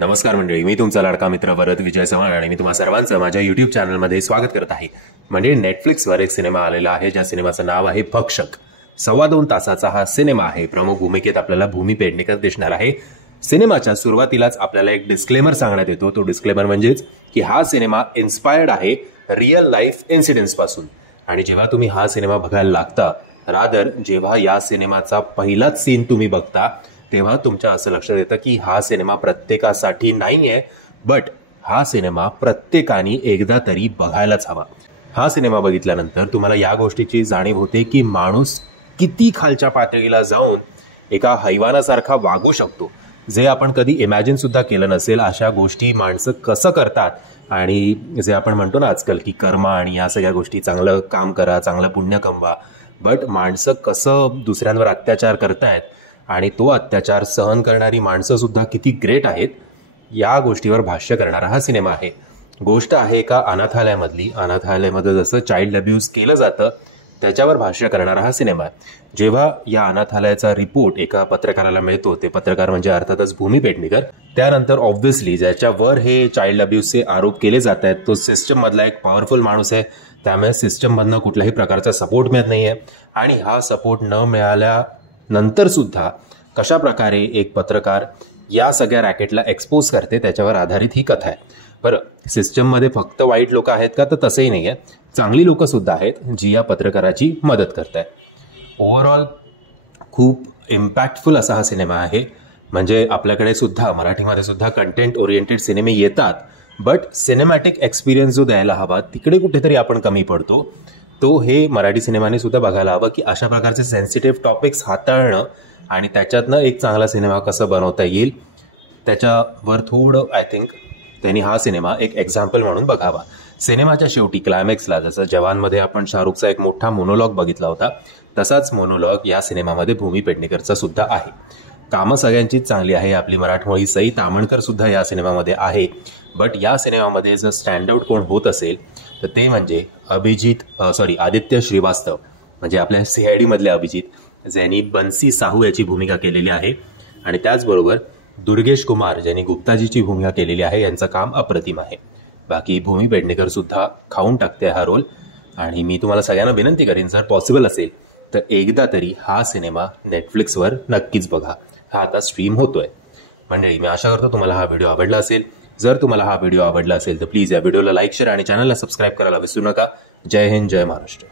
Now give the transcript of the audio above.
नमस्कार मंडळी, मी तुमचा लाडका मित्र भरत विजय चव्हाण आणि मी तुम्हा सर्वांचं माझ्या युट्यूब चॅनलमध्ये स्वागत करत आहे. म्हणजे नेटफ्लिक्सवर एक सिनेमा आलेला आहे, ज्या सिनेमाचं नाव आहे भक्षक. 2.25 तासाचा हा सिनेमा आहे. प्रमुख भूमिकेत आपल्याला भूमी पेडणेकर दिसणार आहे. सिनेमाच्या सुरुवातीलाच आपल्याला एक डिस्क्लेमर सांगण्यात येतो. तो डिस्क्लेमर म्हणजेच की हा सिनेमा इन्स्पायर्ड आहे रिअल लाईफ इन्सिडेंट्स पासून. आणि जेव्हा तुम्ही हा सिनेमा बघायला लागता, रादर जेव्हा या सिनेमाचा पहिलाच सीन तुम्ही बघता, तेव्हा तुमच्या असं लक्षात येतं की हा सिनेमा प्रत्येकासाठी नाहीये, बट हा सिनेमा प्रत्येकाने एकदा तरी बघायलाच हवा. हा सिनेमा बघितल्यानंतर तुम्हाला या गोष्टीची जाणीव होते की माणूस किती खालच्या पातळीला जाऊन एका हैवानासारखा वागू शकतो, जे आपण कधी इमॅजिन सुद्धा केलं नसेल. अशा गोष्टी माणसं कसं करतात, आणि जे आपण म्हणतो ना आजकाल की कर्मा आणि या सगळ्या गोष्टी, चांगलं काम करा, चांगलं पुण्य कमवा, बट माणसं कसं दुसऱ्यांवर अत्याचार करतायत आणि तो अत्याचार सहन करणारी माणसं सुद्धा किती ग्रेट आहेत, या गोष्टीवर भाष्य करणारा हा सिनेमा आहे. गोष्ट आहे एका अनाथालयामधली. अनाथालयामध्ये जसं चाइल्ड अब्यूज केलं जातं त्याच्यावर भाष्य करणारा हा सिनेमा आहे. जेव्हा या अनाथालयाचा रिपोर्ट एका पत्रकाराला मिळतो, ते पत्रकार म्हणजे अर्थातच भूमी पेडणेकर, त्यानंतर ऑब्व्हियसली ज्याच्यावर हे चाइल्ड अब्यूजचे आरोप केले जात आहेत तो सिस्टम मधला एक पॉवरफुल माणूस आहे. त्यामुळे सिस्टममधनं कुठल्याही प्रकारचा सपोर्ट मिळत नाहीये. आणि हा सपोर्ट न मिळाल्यानंतर सुद्धा कशा प्रकारे एक पत्रकार या सगळ्या रॅकेटला एक्सपोज करते, त्याच्यावर आधारित ही कथा आहे. बरं, सिस्टममध्ये फक्त वाईट लोक आहेत का? तर तसंही नाही आहे. चांगली लोक सुद्धा आहेत जी या पत्रकाराची मदत करत आहेत. ओव्हरऑल खूप इम्पॅक्टफुल असा हा सिनेमा आहे. म्हणजे आपल्याकडे सुद्धा मराठीमध्ये सुद्धा कंटेंट ओरिएंटेड सिनेमे येतात, बट सिनेमॅटिक एक्सपिरियन्स जो द्यायला हवा तिकडे कुठेतरी आपण कमी पडतो. तो हे मराठी सिनेमाने सुद्धा बघायला हवं की अशा प्रकारचे सेन्सिटिव्ह टॉपिक्स हाताळणं आणि त्याच्यातनं एक चांगला सिनेमा कसं बनवता येईल, त्याच्यावर थोडं आय थिंक त्यांनी हा सिनेमा एक एक्झाम्पल म्हणून बघावा. सिनेमाच्या शेवटी क्लायमॅक्सला जसं जवानमध्ये आपण शाहरुखचा एक मोठा मोनोलॉग बघितला होता, तसाच मोनोलॉग या सिनेमामध्ये भूमी पेडणेकरचा सुद्धा आहे. कामं सगळ्यांचीच चांगली आहे. आपली मराठमोळी सई तामणकर सुद्धा या सिनेमामध्ये आहे. बट या सिनेमामध्ये जर स्टँडआउट कोण होत असेल तर ते म्हणजे आदित्य श्रीवास्तव, म्हणजे आपल्या CID मधले अभिजित, ज्यांनी बन्सी साहू याची भूमिका केलेली आहे. आणि त्याचबरोबर दुर्गेश कुमार, ज्यांनी गुप्ताजीची भूमिका केलेली आहे. यांचं काम अप्रतिम आहे. बाकी भूमी पेडणेकर सुद्धा खाऊन टाकते हा रोल. आणि मी तुम्हाला सगळ्यांना विनंती करीन, जर पॉसिबल असेल तर एकदा तरी हा सिनेमा नेटफ्लिक्सवर नक्कीच बघा. हा आता स्ट्रीम होतोय. मंडळी, मी आशा करतो तुम्हाला हा व्हिडिओ आवडला असेल. जर तुम्हाला हा व्हिडिओ आवडला असेल तर प्लीज या व्हिडिओला लाईक, शेअर आणि चॅनलला सबस्क्राईब करायला विसरू नका. जय हिंद, जय महाराष्ट्र.